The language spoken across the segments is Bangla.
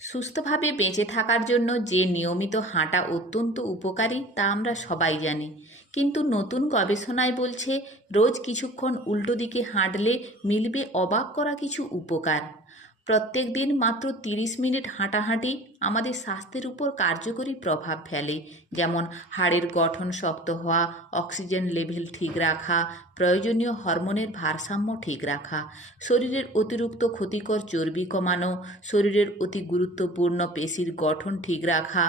সুস্থভাবে বেঁচে থাকার জন্য যে নিয়মিত হাঁটা অত্যন্ত উপকারী তা আমরা সবাই জানি। কিন্তু নতুন গবেষণায় বলছে, রোজ কিছুক্ষণ উল্টো দিকে হাঁটলে মিলবে অবাক করা কিছু উপকার। প্রত্যেক দিন মাত্র তিরিশ মিনিট হাঁটাহাঁটি আমাদের স্বাস্থ্যের উপর কার্যকরী প্রভাব ফেলে। যেমন হাড়ের গঠন শক্ত হওয়া, অক্সিজেন লেভেল ঠিক রাখা, প্রয়োজনীয় হরমোনের ভারসাম্য ঠিক রাখা, শরীরের অতিরিক্ত ক্ষতিকর চর্বি কমানো, শরীরের অতি গুরুত্বপূর্ণ পেশির গঠন ঠিক রাখা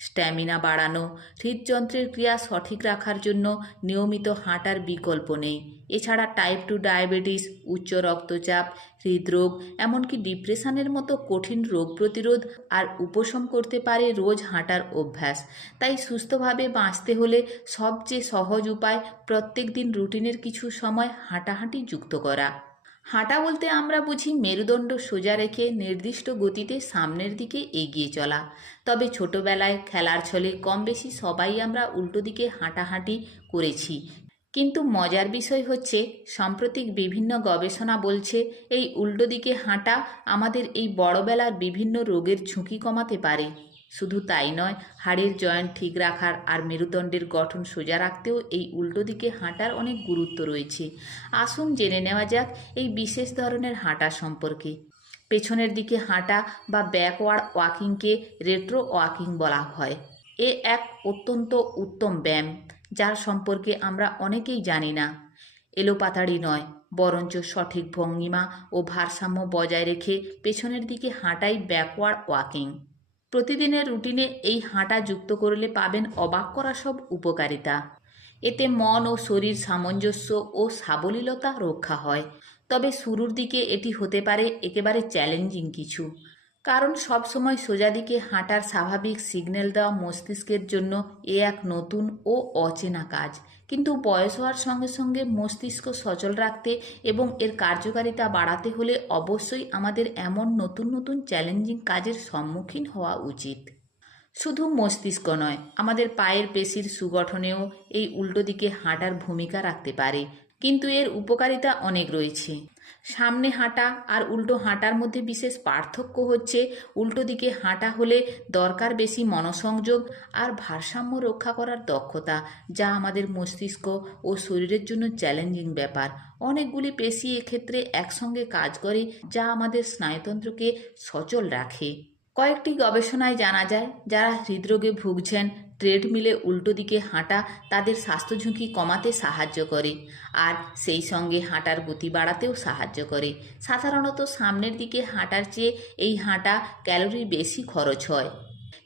স্ট্যামিনা বাড়ানো, হৃদযন্ত্রের ক্রিয়া সঠিক রাখার জন্য নিয়মিত হাঁটার বিকল্প নেই। এছাড়া টাইপ টু ডায়াবেটিস উচ্চ রক্তচাপ, হৃদরোগ, এমনকি ডিপ্রেশনের মতো কঠিন রোগ প্রতিরোধ আর উপশম করতে পারে রোজ হাঁটার অভ্যাস। তাই সুস্থভাবে বাঁচতে হলে সবচেয়ে সহজ উপায় প্রত্যেক দিন রুটিনের কিছু সময় হাঁটাহাঁটি যুক্ত করা। হাঁটা বলতে আমরা বুঝি মেরুদণ্ড সোজা রেখে নির্দিষ্ট গতিতে সামনের দিকে এগিয়ে চলা। তবে ছোটবেলায় খেলার ছলে কম বেশি সবাই আমরা উল্টো দিকে হাঁটাহাঁটি করেছি। কিন্তু মজার বিষয় হচ্ছে, সাম্প্রতিক বিভিন্ন গবেষণা বলছে, এই উল্টো দিকে হাঁটা আমাদের এই বড়বেলার বিভিন্ন রোগের ঝুঁকি কমাতে পারে। শুধু তাই নয়, হাড়ের জয়েন্ট ঠিক রাখার আর মেরুদণ্ডের গঠন সোজা রাখতেও এই উল্টো দিকে হাঁটার অনেক গুরুত্ব রয়েছে। আসুন জেনে নেওয়া যাক এই বিশেষ ধরনের হাঁটা সম্পর্কে। পেছনের দিকে হাঁটা বা ব্যাকওয়ার্ড ওয়াকিংকে রেট্রো ওয়াকিং বলা হয়। এ এক অত্যন্ত উত্তম ব্যায়াম, যার সম্পর্কে আমরা অনেকেই জানি না। এলোপাতাড়ি নয়, বরঞ্চ সঠিক ভঙ্গিমা ও ভারসাম্য বজায় রেখে পেছনের দিকে হাঁটাই ব্যাকওয়ার্ড ওয়াকিং। প্রতিদিনের রুটিনে এই হাঁটা যুক্ত করলে পাবেন অবাক করা সব উপকারিতা। এতে মন ও শরীর সামঞ্জস্য ও সাবলীলতা রক্ষা হয়। তবে শুরুর দিকে এটি হতে পারে একেবারে চ্যালেঞ্জিং কিছু। কারণ সবসময় সোজা দিকে হাঁটার স্বাভাবিক সিগন্যাল দেওয়া মস্তিষ্কের জন্য এ এক নতুন ও অচেনা কাজ। কিন্তু বয়স হওয়ার সঙ্গে সঙ্গে মস্তিষ্ক সচল রাখতে এবং এর কার্যকারিতা বাড়াতে হলে অবশ্যই আমাদের এমন নতুন নতুন চ্যালেঞ্জিং কাজের সম্মুখীন হওয়া উচিত। শুধু মস্তিষ্ক নয়, আমাদের পায়ের পেশির সুগঠনেও এই উল্টো দিকে হাঁটার ভূমিকা রাখতে পারে। কিন্তু এর উপকারিতা অনেক রয়েছে। সামনে হাঁটা আর উল্টো হাঁটার মধ্যে বিশেষ পার্থক্য হচ্ছে উল্টো দিকে হাঁটা হলে দরকার বেশি মনসংযোগ আর ভারসাম্য রক্ষা করার দক্ষতা, যা আমাদের মস্তিষ্ক ও শরীরের জন্য চ্যালেঞ্জিং ব্যাপার। অনেকগুলি পেশি এক্ষেত্রে একসঙ্গে কাজ করে, যা আমাদের স্নায়ুতন্ত্রকে সচল রাখে। কয়েকটি গবেষণায় জানা যায়, যারা হৃদরোগে ভুগছেন, ট্রেডমিলে উল্টো দিকে হাঁটা তাদের স্বাস্থ্য ঝুঁকি কমাতে সাহায্য করে আর সেই সঙ্গে হাঁটার গতি বাড়াতেও সাহায্য করে। সাধারণত সামনের দিকে হাঁটার চেয়ে এই হাঁটা ক্যালোরি বেশি খরচ হয়।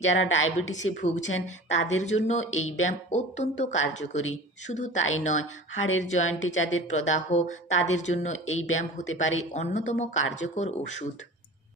যারা ডায়াবেটিসে ভুগছেন, তাদের জন্য এই ব্যায়াম অত্যন্ত কার্যকরী। শুধু তাই নয়, হাড়ের জয়েন্টে যাদের প্রদাহ, তাদের জন্য এই ব্যায়াম হতে পারে অন্যতম কার্যকর ওষুধ।